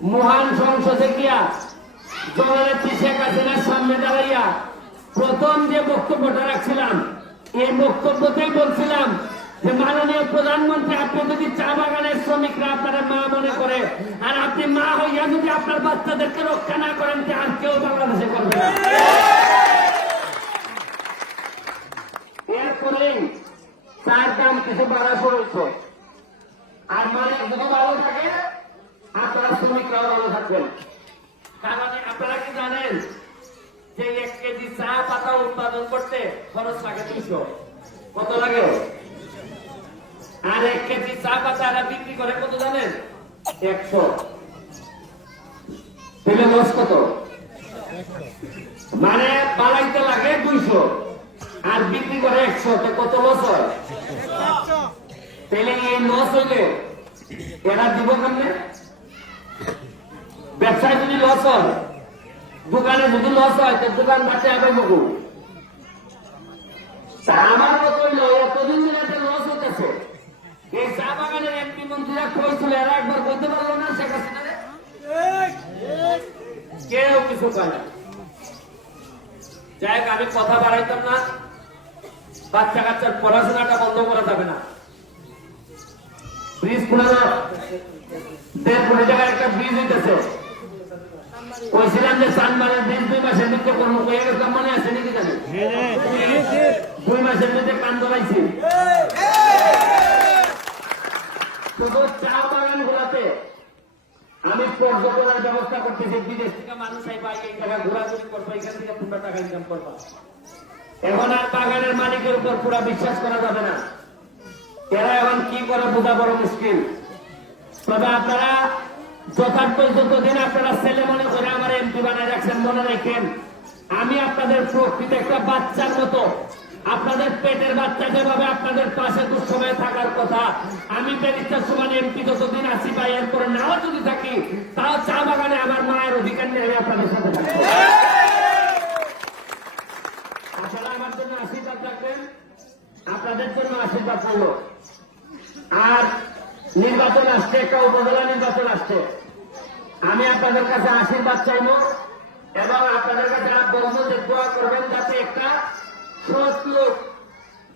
মহান সংসদে গিয়া জননেত্রী শেখ হাসিনার সামনে দাঁড়াইয়া প্রথম যে বক্তব্যটা রাখছিলাম, এই বক্তব্যতেই বলছিলাম যে মাননীয় প্রধানমন্ত্রী, আপনি যদি চা বাগানের শ্রমিকরা আপনারা মা মনে করে, আর আপনি মা হইয়া যদি আপনার বাচ্চাদেরকে রক্ষা না করেন, আর কেউ বাংলাদেশে করবে না। এরপরেই চার দাম কিছু বাড়া শুরু, আর মালিক যদি ভালো থাকে আপনারা শ্রমিকরাও ভালো থাকবেন। কারণ আপনারা কি জানেন যে 1 কেজি চা পাতা উৎপাদন করতে খরচ লাগে 200, কত লাগে? আর 1 কেজি চা পাতা বিক্রি করে কত জানেন? 100। তাহলে লস কত? মানে বানাইতে লাগে 200 আর বিক্রি করে 100, কত লস হয়? তাহলে এই লস হইলে এরা দিব কেমনে? ব্যবসায় যদি লস হয়, দোকানে যদি লস হয়, তো দোকান বাঁচে হবে বহু। আমার মতো হইল এতদিন ধরে লস হতেছে, এই চা বাগানের এমপি মন্ত্রীরা কইছিল, এরা একবার বলতে পারলো না শেখ হাসিনা কেউ কিছু পায় না। যাই হোক, আমি কথা বাড়াইতাম না। বাচ্চা কাচ্চার পড়াশোনাটা বন্ধ করা যাবে না। ব্রিজ পুরানো 1.5 কোটি টাকার একটা ব্রিজ হইতেছে, কইছিলাম যে চানমারের ব্রিজ 2 মাসের মধ্যে করবো, কয়ে গেছিলাম, মনে আছে নাকি জানি? 2 মাসের মধ্যে কান ধরাইছি। শুধু চা বাগান গুলাতে আমি পর্যটনের ব্যবস্থা করতেছি, বিদেশ থেকে মানুষ আইবা, এই টাকা ঘোরাঘুরি করবো, এখান থেকে তোমরা টাকা ইনকাম করবা। এখন আর বাগানের মালিকের উপর পুরা বিশ্বাস করা যাবে না। এরা এখন কি করে বোঝা বড় মুশকিল। তবে আপনারা যথার্থ যতদিন আপনারা ছেলে মনে করে আমার এমপি বানায় রাখছেন, মনে রাখেন আমি আপনাদের প্রকৃত একটা বাচ্চার মতো, আপনাদের পেটের বাচ্চা যেভাবে আপনাদের পাশে দুঃসময়ে থাকার কথা, আমি ব্যারিস্টার সুমন এমপি যতদিন আছি বা এরপরে নাও যদি থাকি, তাও চা বাগানে আমার মায়ের অধিকার নিয়ে আমি আপনাদের সাথে থাকবো। আসলে আমার জন্য আশীর্বাদ রাখবেন, আপনাদের জন্য আশীর্বাদ করলো। আর নির্বাচন আসছে, একটা উপজেলা নির্বাচন আসছে, আমি আপনাদের কাছে আশীর্বাদ চাইব এবং আপনাদের কাছে বলবো যে দোয়া করবেন যাতে একটা সৎ লোক,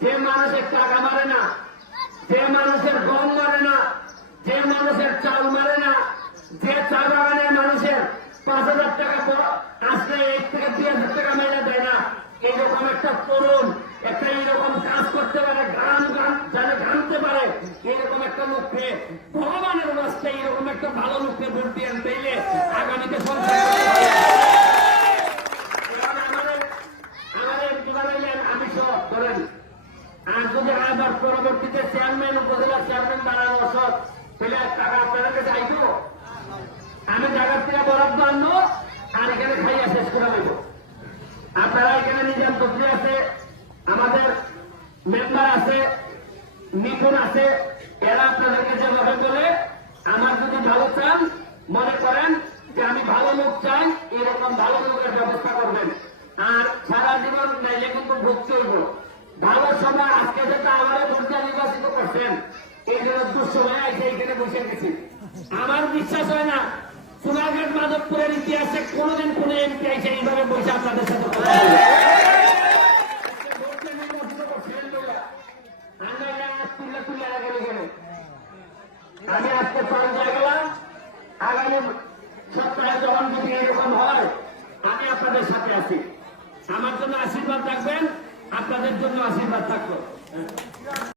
যে মানুষের টাকা মারে না, যে মানুষের গম মারে না, যে মানুষের চাল মারে না, যে চা বাগানের মানুষের 5,000 টাকা আসলে 1 থেকে 2,000 টাকা মেলে দেয় না, এইরকম একটা তরুণ একটা এইরকম কাজ করতে পারে, গান যারা গানতে পারে, এইরকম একটা লোককে ভগবানের রাস্তে এইরকম একটা ভালো লোককে ভোট দিয়ে পেলে আগামীতে আমি সব ধরেন। আর যদি আবার পরবর্তীতে চেয়ারম্যান, উপজেলা চেয়ারম্যান বানানো সব, তাহলে টাকা আপনাদের কাছে আইব। আমি জায়গার থেকে বরাদ্দ আনবো আর এখানে খাইয়া শেষ করে দেব। আপনারা এখানে নিজের মন্ত্রী আছে, আমাদের মেম্বার আছে, মিঠুন আছে, এরা আপনাদেরকে যেভাবে বলে আমার যদি ভালো চান, মনে করেন যে আমি ভালো লোক চাই, এরকম ভালো লোকের ব্যবস্থা করবেন। আর সারা জীবন নাইলে কিন্তু ভুগতে হইব। ভালো সময় আজকে যেটা আমাদের ভোটটা নির্বাচিত করছেন, এই জন্য দুঃসময় আইসে এখানে বসে গেছি। আমার বিশ্বাস হয় না সোনারঘাট মাধবপুরের ইতিহাসে কোনোদিন কোন এমপি আইসে এইভাবে বসে আপনাদের সাথে কথা বলবে। আমি আজকে পর্যায়ে গেলাম, আগামী সপ্তাহে যখন যদি এরকম হয়, আমি আপনাদের সাথে আছি। আমার জন্য আশীর্বাদ রাখবেন, আপনাদের জন্য আশীর্বাদ থাকবো।